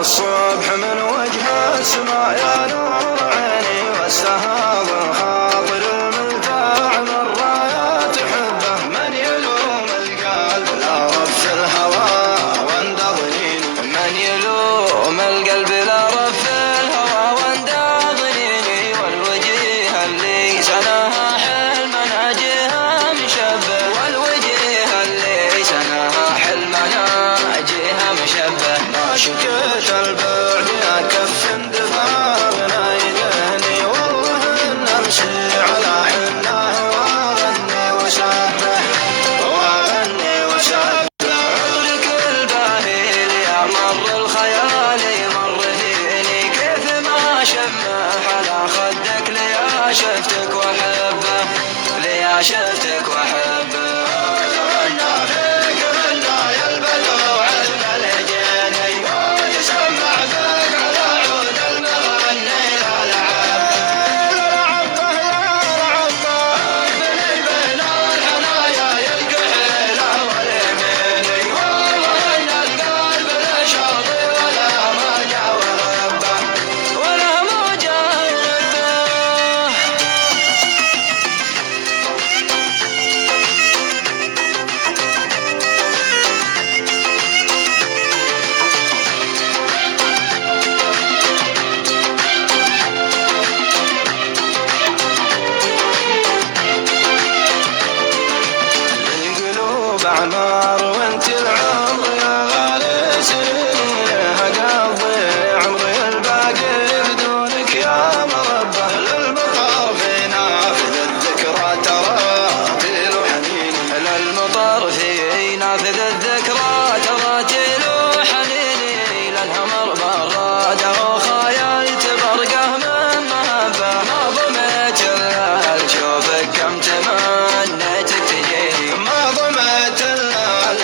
الصبح من وجه السماء يا نور عيني، واستهاض خاطر الملتاع من رايات حبه. من يلوم القلب لا رف الهوى واندضنين، من يلوم القلب لا رف الهوى واندضنين. والوجيه اللي سناها حلمنا جيها مشبه، والوجيه اللي سناها حلمنا جيها مشبه. ما شكيت البعد يا كف دفاعنا يدهني، والله ان امشي على حناه واغني وسبح واغني وسبح. عطرك الباهي يا مر الخيال مر فيني، كيف ما شمح على خدك ليا شفتك واحبه، ليا شفتك واحبه. أعمار وانت العمر يا غالي سنين، أقضي عمري الباقي بدونك يا مربى. للمطر في نافذ الذكرى تراتيل وحنيني، للمطر في نافذ الذكرى تراتيل وحنيني. للهمر برادة وخيلت برقه من مهبة، ما ضميت إلا لشوفك كم تمنيتك تجيني، ما ضميت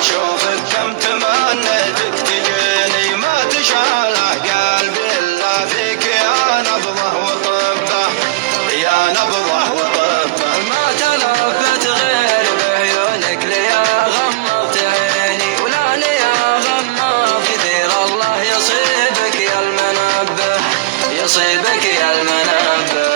شوفك كم تمنيتك تجيني. ما تشاله قلبي الا فيك يا نبضه وطبه، يا نبضه وطبه. ما تلفت غير بعيونك ليا غمضت عيني، ولا ليا غمض كثير الله يصيبك يا المنبه، يصيبك يا المنبه.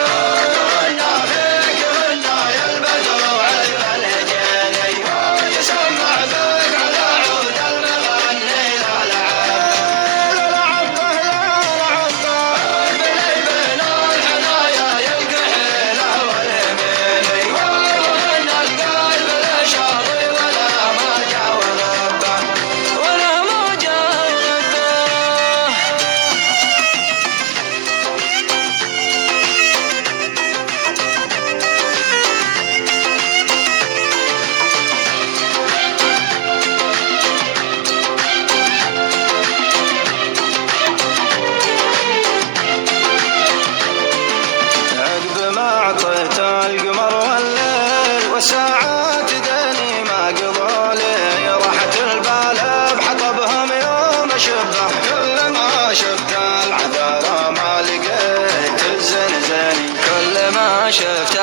ساعات دني ما قضولي راحت البال بحطبهم يوم شبه. كل ما شفت العذارى ما لقيت الزنزاني، كل ما شفت